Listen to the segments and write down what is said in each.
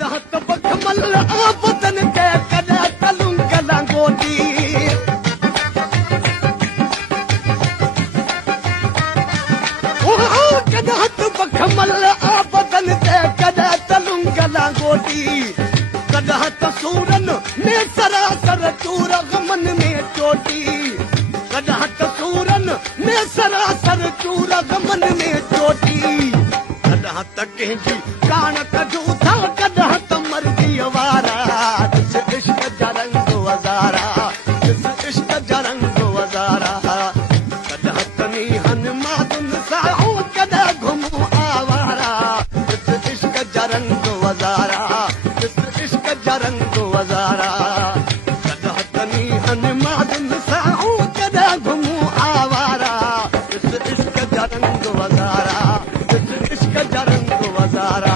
कॾहिं त बखमल आबदन ते कॾहिं तलूं गला गोदी कॾहिं त बखमल आबदन ते कॾहिं तलूं गला गोदी कॾहिं त सूरन में सरासर चूर गमन में चोटी कॾहिं त सूरन में सरासर चूर गमन में चोटी कॾहिं त कंहिंजी कान कढूं था कॾहिं त मर्ज़ी वारा ॾिस इश्क जा रंग वज़ारा ॾिस इश्क जा रंग वज़ारा कॾहिं त नीहनि मादुन सां कॾहिं घुमूं आवारा ॾिस इश्क जा रंग वज़ारा ॾिस इश्क जा रंग वज़ारा कॾहिं त नीहनि मादुन सां कॾहिं घुमूं आवारा ॾिस इश्क जा रंग वज़ारा ॾिस इश्क जा रंग वज़ारा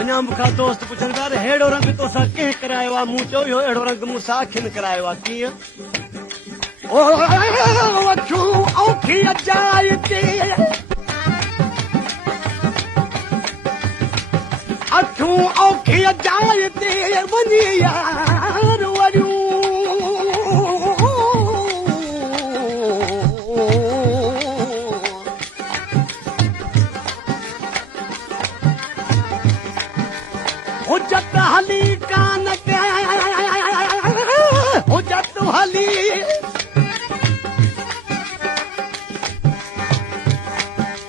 अञा मूंखां दोस्त पुछनि था अहिड़ो रंग तोसां कंहिं करायो आहे मूं चयो इहो अहिड़ो रंग मूंसां अखियुनि करायो आहे कीअं अखियूं औखी अजाए ते अखियूं औखी अजाए ते वञी यार वरियूं हुजत हली कान हुजत हली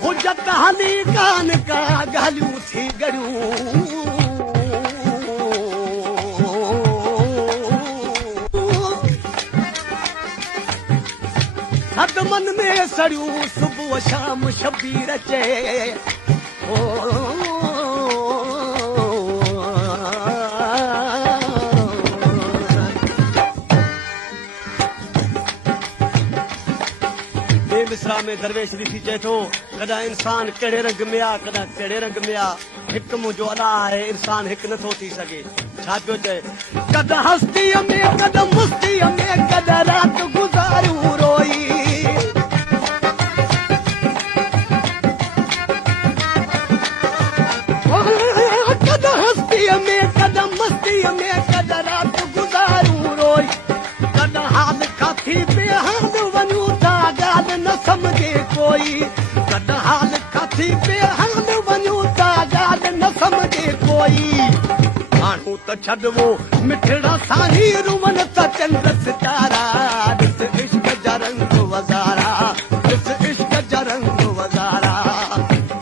हुजत हली कान का ॻाल्हियूं थी गड़ियूं सदमन में सड़ियूं सुबुह शाम शबीर अचे मिसरा में दरवेश ॾिसी चए थो कॾहिं इंसान कहिड़े रंग में आहे कॾहिं कहिड़े रंग में आहे हिकु मुंहिंजो अला आहे इंसान हिकु नथो थी सघे छा पियो चए कॾहिं हस्तीअ में कॾहिं मुस्तीअ में कॾहिं राति गुज़ारियूं रोई कॾहिं हस्तीअ में कॾहिं मस्तीअ में कॾहिं राति गुज़ारियूं रोई कॾहिं हाल काथी बेहाल वञूं था ॻाल्हि न सम्झे कोई कॾहिं हाल काथी बेहाल वञूं था ॻाल्हि न सम्झे कोई माण्हू त छॾिबो मिठड़ा साही रुमन त चंड सितारा ॾिस इश्क जा रंग वज़ारा ॾिस इश्क जा रंग वज़ारा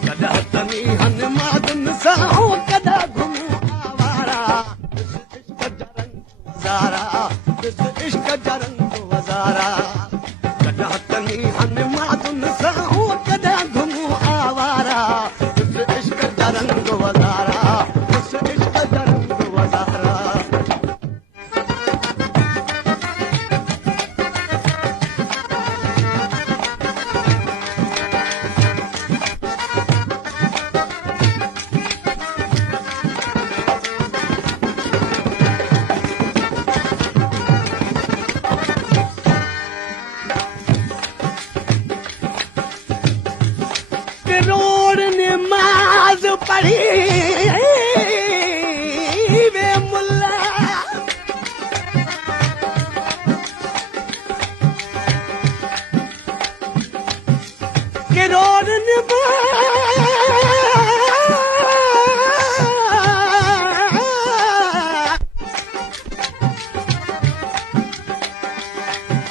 कॾहिं त नीहनि मादुन सां कॾहिं घुमूं आवारा ॾिस इश्क जा रंग वज़ारा ॾिस इश्क जा रंग वज़ारा कॾहिं त नीहनि मादुन सां कॾहिं घुमूं आवारा ॾिस इश्क जा रंग वज़ारा ॾिस इश्क जा रंग वज़ारा करोड़ नमाज पढ़ी वे मुल्ला करोड़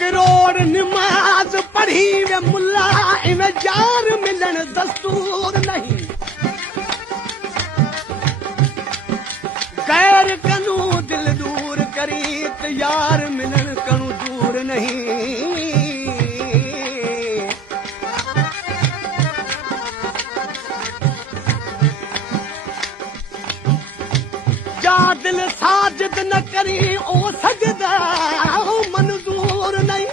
करोड़ नमाज पढ़ी वे मुल्ला इन यार मिलन दस्तूर नहीं गैर कनू दिल दूर करी त यार मिलन कनू दूर नहीं जा दिल साजिद न करी ओ सजदा मंजूर नहीं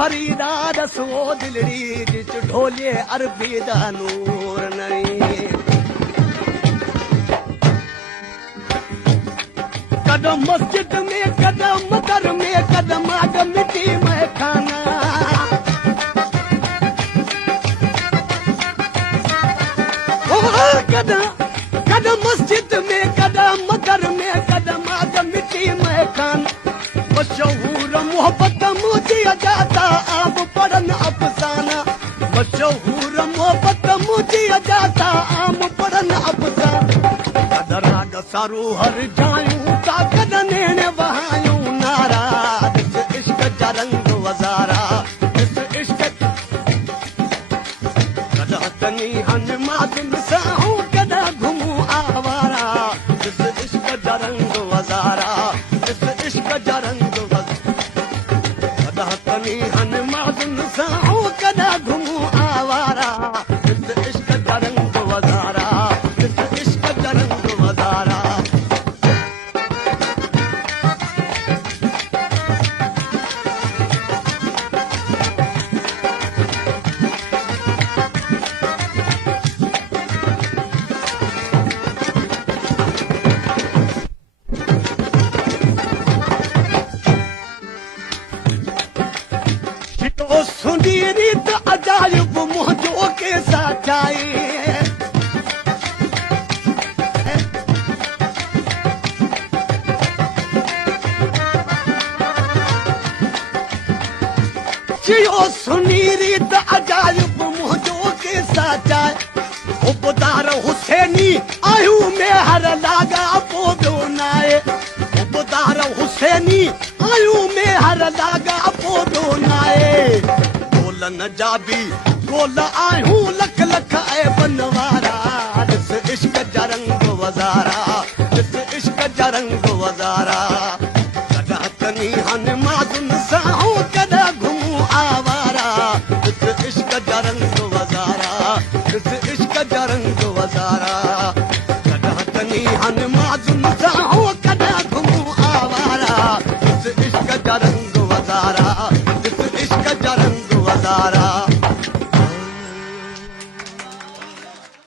फरीदा रसो दिलड़ी जिच ढोले अरबी दा नूर नहीं कदम मस्जिद में कदम दर में कदम आग मिट्टी में खाना कदम मस्जिद में कदम दर में कदम आग मिट्टी में खाना मशहूर मोहब्बत मुझे जाता आप पढ़न अफसाना मशहूर मोहब्बत मुझे जाता आम पढ़न अफसाना कदराग सारू हर जायूं ता कद नेण वहायूं नारा दिस इश्क जा रंग वज़ारा दिस इश्क कदा तनी हन माज़िम साहूं कदा घुमूं आवारा दिस इश्क जा रंग वज़ारा दिस इश्क जा रंग कदा तनी हन माज़िम साहूं कदा घुमूं आवारा दिस इश्क जा रंग वज़ारा दिस इश्क जा रंग वज़ारा सुनी रीत अजायब मुंहिंजो के साचाए जियो सुनी रीत अजायब मुंहिंजो के साचाए उबदार हुसैनी आयूं में हर लागा पोदो नाए उबदार हुसैनी आयूं में हर लागा पोदो नाए गोलन जाबी गोल आयूं लख लख ऐ बनवारा दिस इश्क जा रंग वज़ारा दिस इश्क जा रंग वज़ारा